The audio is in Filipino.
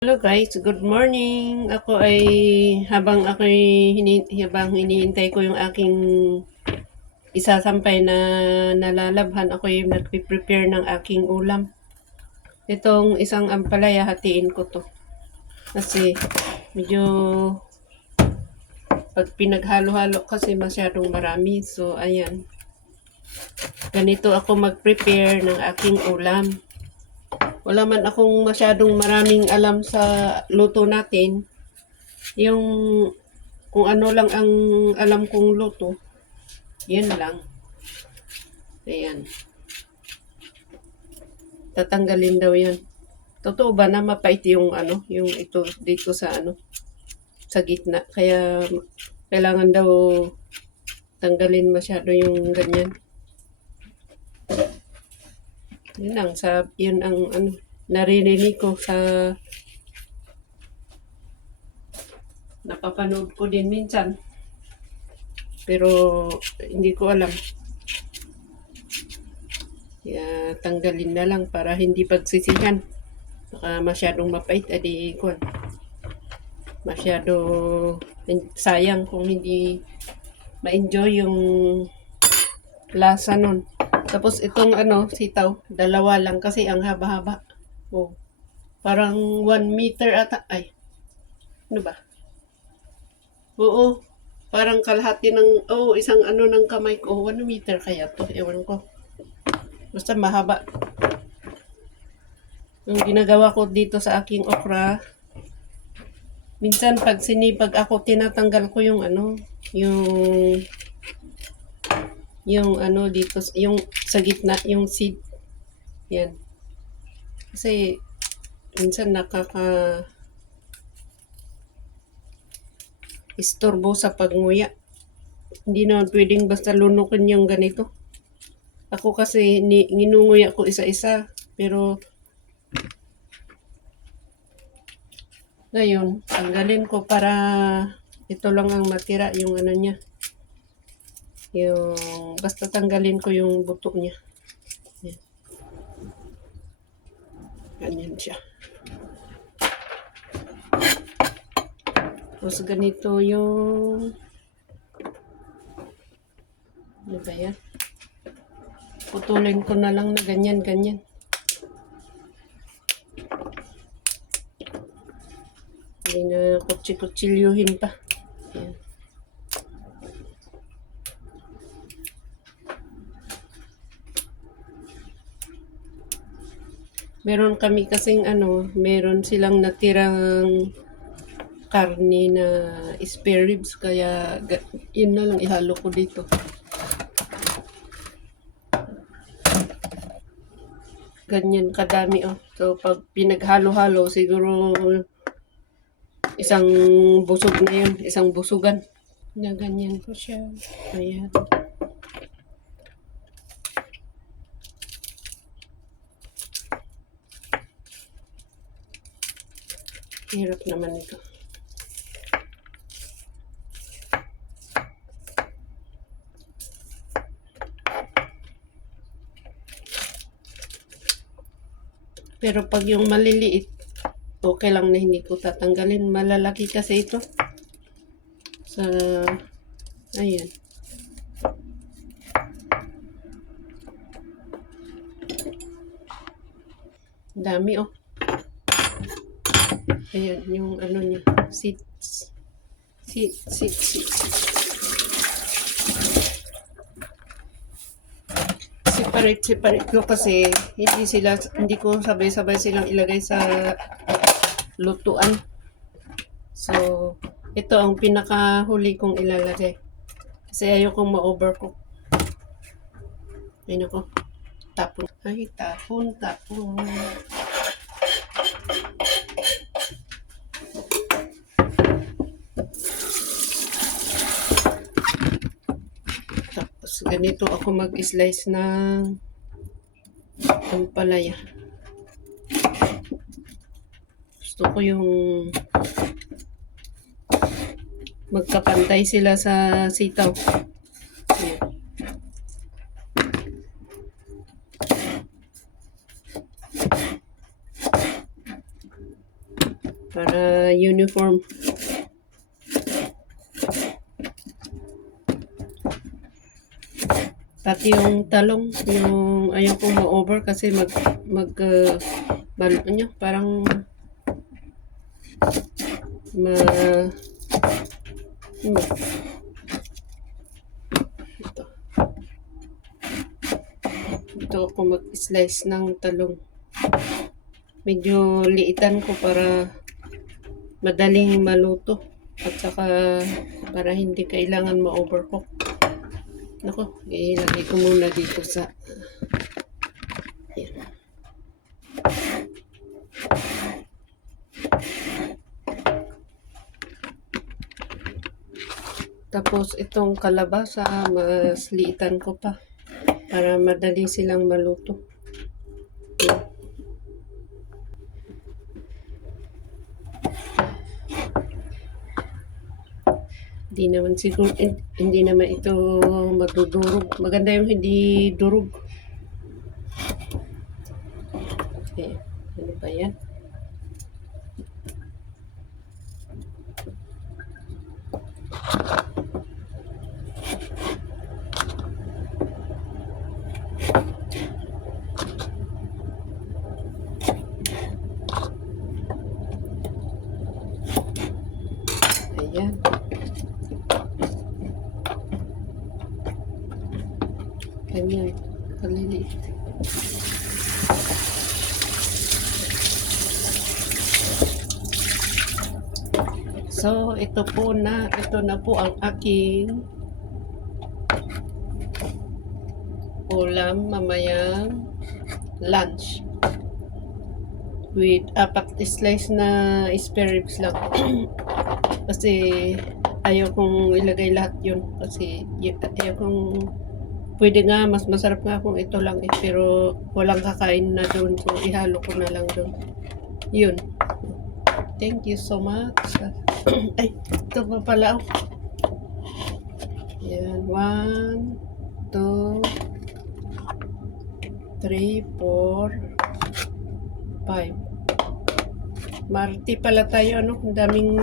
Hello guys, good morning. Ako ay habang hinihintay ko yung aking isasampay na nalalabhan, ako ay nagpe-prepare ng aking ulam. Itong isang ampalaya, hatiin ko to. Kasi medyo pag pinaghalo-halo kasi masyadong marami. So ayan. Ganito ako mag-prepare ng aking ulam. Wala man akong masyadong maraming alam sa luto natin. Yung kung ano lang ang alam kong luto, yun lang. Ayan. Tatanggalin daw yan. Totoo ba na mapait yung yung ito dito sa sa gitna. Kaya kailangan daw tanggalin masyado yung ganyan. Yun ang naririnig ko sa napapanood ko din minsan. Pero hindi ko alam. Kaya tanggalin na lang para hindi pagsisihan. Baka masyadong mapait, edi kuwan. Masyado sayang kung hindi ma-enjoy yung lasa nun. Tapos itong sitaw, dalawa lang kasi ang haba-haba. Oh, parang 1 meter ata. Ay, ano ba? Oo, parang kalahati ng, isang ng kamay ko. 1 meter kaya to, ewan ko. Basta mahaba. Yung ginagawa ko dito sa aking okra, minsan pag sinipag ako, tinatanggal ko yung dito, yung sa gitna, yung seed. Yan. Kasi minsan istorbo sa pagnguya. Hindi naman pwedeng basta lunukin yung ganito. Ako kasi nginunguya ko isa-isa. Pero ngayon, tanggalin ko para ito lang ang matira, yung niya. Yung basta tanggalin ko yung buto niya. Yan. Ganyan siya. Tapos ganito yung ano ba yan? Putulin ko na lang na ganyan-ganyan. Hindi na kutsi-kutsilyuhin pa. Yan. Meron kami kasing meron silang natirang karne na spare ribs, kaya yun na lang ihalo ko dito. Ganyan kadami So pag pinaghalo-halo, siguro isang busog na yun, isang busugan. Na ganyan ko siya. Ayan. Hirap naman ito. Pero pag yung maliliit, okay lang na hindi ko tatanggalin. Malalaki kasi ito. Ayan. Dami Ayan, yung niya. Seeds. Separate ko kasi hindi ko sabay-sabay silang ilagay sa lutuan. So, ito ang pinakahuli kong ilalagay. Kasi ayokong ma-overcook. Ay nako. Tapon. Tapos ganito ako mag-slice ng ampalaya. Gusto ko yung magkapantay sila sa sitaw. Ayan. para uniform. Pati yung talong, yung ayaw kong ma-over kasi ano, parang ma ito. Ito ako mag-slice ng talong. Medyo liitan ko para madaling maluto at saka para hindi kailangan ma-overcook. Nako, ilagay ko muna dito sa yan. Tapos itong kalabasa, mas liitan ko pa para madali silang maluto. Yan. Hindi naman ito madudurog. Maganda yung hindi durog. Okay, ano ba yan? Ayan. Ganyan. Kaliliit. So, ito na po ang aking ulam mamayang lunch. With 4 slice na spare ribs lang. Kasi ayaw kong ilagay lahat yun. Kasi ayaw kong pwede nga, mas masarap nga kung ito lang eh. Pero walang kakain na doon. So, ihalo ko na lang doon. Yun. Thank you so much. Ay, ito pa pala. Yan. 1, 2, 3, 4, 5. Marti pala tayo, ano? Ang daming